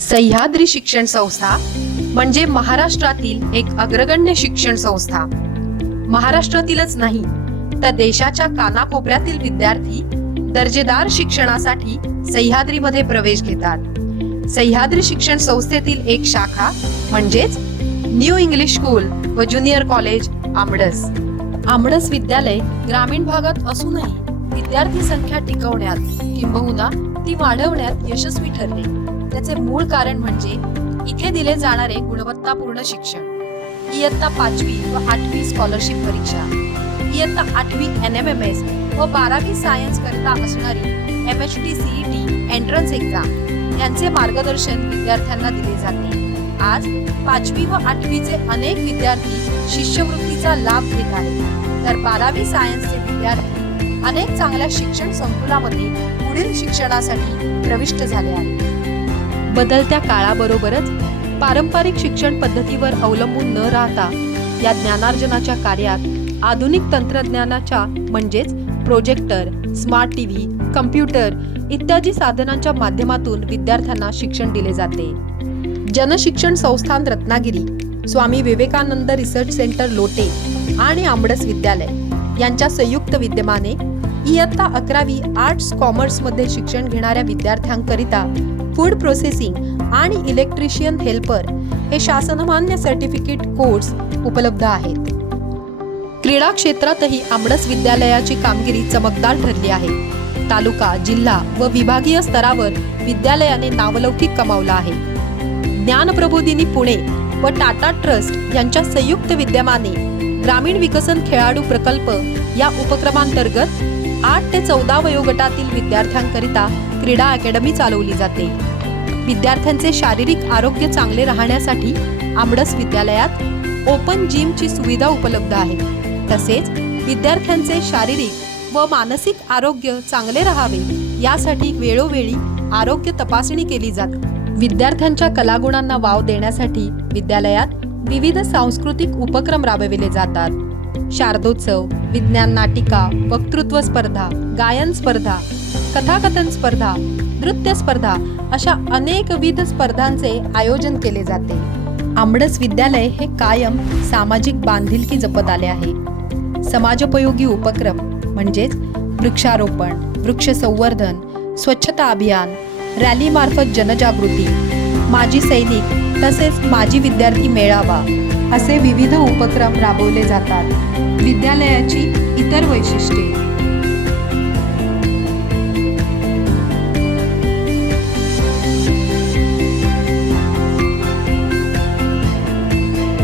सह्याद्री शिक्षण संस्था म्हणजे महाराष्ट्रातील एक अग्रगण्य शिक्षण संस्था. महाराष्ट्रातीलच नाही तर देशाच्या कानाकोपऱ्यातील विद्यार्थी दर्जेदार शिक्षणासाठी सह्याद्रीमध्ये प्रवेश घेतात. सह्याद्री शिक्षण संस्थेतील एक शाखा म्हणजेच न्यू इंग्लिश स्कूल व ज्युनियर कॉलेज आमडस. आमडस विद्यालय ग्रामीण भागात असूनही विद्यार्थी संख्या टिकवण्यात किंबहुना ती वाढवण्यात यशस्वी ठरले. त्याचे मूळ कारण म्हणजे इथे दिले जाणारे गुणवत्तापूर्ण शिक्षण. इयत्ता 5वी व 8वी स्कॉलरशिप परीक्षा, इयत्ता 8वी NMMS व 12वी सायन्स करता असणारी MHT CET एंट्रन्स एक्झाम यांचे मार्गदर्शन विद्यार्थ्यांना दिले जाते. आज 5वी व 8वीचे अनेक विद्यार्थी शिष्यवृत्तीचा लाभ घेत आहेत, तर 12वी सायन्सचे विद्यार्थी अनेक चांगल्या शिक्षण संकुलामध्ये पुढील शिक्षणासाठी प्रविष्ट झाले आहेत. बदलत्या काळाबरोबरच पारंपरिक शिक्षण पद्धतीवर अवलंबून न राहता या ज्ञानार्जनाच्या कार्यात आधुनिक तंत्रज्ञानाच्या म्हणजेच प्रोजेक्टर, स्मार्ट TV, कम्प्युटर इत्यादी साधनांच्या माध्यमातून विद्यार्थ्यांना शिक्षण दिले जाते. जनशिक्षण संस्थान रत्नागिरी, स्वामी विवेकानंद रिसर्च सेंटर लोटे आणि आमडस विद्यालय यांच्या संयुक्त विद्यमाने इयत्ता 11वी आर्ट्स कॉमर्स मध्ये शिक्षण घेणाऱ्या विद्यार्थ्यांकरिता फूड प्रोसेसिंग आणि इलेक्ट्रिशियन हेल्पर हे शासनमान्य सर्टिफिकेट कोर्स उपलब्ध आहेत. क्रीडा क्षेत्रातही आमडस विद्यालयाची कामगिरी चमकदार ठरली आहे. तालुका, जिल्हा व विभागीय स्तरावर विद्यालयाने नावलौकिक कमावला आहे. ज्ञानप्रबोधिनी पुणे व टाटा ट्रस्ट यांच्या संयुक्त विद्यमाने ग्रामीण विकसन खेळाडू प्रकल्प या उपक्रमांतर्गत 8 ते 14 वयोगटातील विद्यार्थ्यांकरिता क्रीडा अकॅडमी चालवली जाते. विद्यार्थ्यांचे शारीरिक आरोग्य चांगले राहण्यासाठी आमडस विद्यालयात ओपन जिमची सुविधा उपलब्ध आहे. तसेच विद्यार्थ्यांचे शारीरिक व मानसिक आरोग्य चांगले राहावे यासाठी वेळोवेळी आरोग्य तपासणी केली जाते. विद्यार्थ्यांच्या कलागुणांना वाव देण्यासाठी विद्यालयात विविध सांस्कृतिक उपक्रम राबविले जातात. शारदोत्सव, विज्ञान नाटिका, वक्तृत्व स्पर्धा, गायन स्पर्धा, कथाकथन स्पर्धा, नृत्य स्पर्धा अशा अनेकविध स्पर्धांचे आयोजन केले जाते. आमडस विद्यालय हे कायम सामाजिक बांधिलकी जपत आले आहे. समाजोपयोगी उपक्रम म्हणजेच वृक्षारोपण, वृक्ष संवर्धन, स्वच्छता अभियान, रॅली मार्फत जनजागृती, माजी सैनिक तसेच माजी विद्यार्थी मेळावा असे विविध उपक्रम राबवले जातात. विद्यालयाची इतर वैशिष्ट्ये.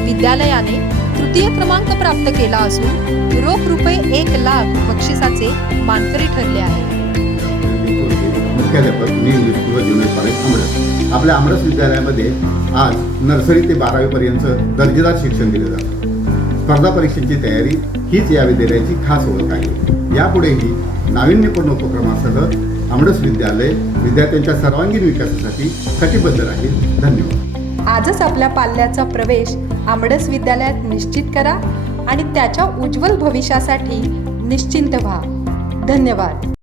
विद्यालयाने तृतीय क्रमांक प्राप्त केला असून रोख रुपये 1 लाख बक्षिसाचे मानकरी ठरले आहे. मुख्याध्यापक न्यू इंग्लिश स्कूल व ज्युनियर कॉलेज आमडस. आपल्या आमडस विद्यालयामध्ये आज नर्सरी ते 12वी पर्यंत दर्जेदार शिक्षण दिले जातं. स्पर्धा परीक्षेची तयारी हीच या विद्यालयाची खास ओळख आहे. यापुढेही नाविन्यपूर्ण उपक्रमासह आमडस विद्यालय विद्यार्थ्यांच्या सर्वांगीण विकासासाठी कटिबद्ध राहील. धन्यवाद. आजच आपल्या पाल्याचा प्रवेश आमडस विद्यालयात निश्चित करा आणि त्याच्या उज्ज्वल भविष्यासाठी निश्चिंत व्हा. धन्यवाद.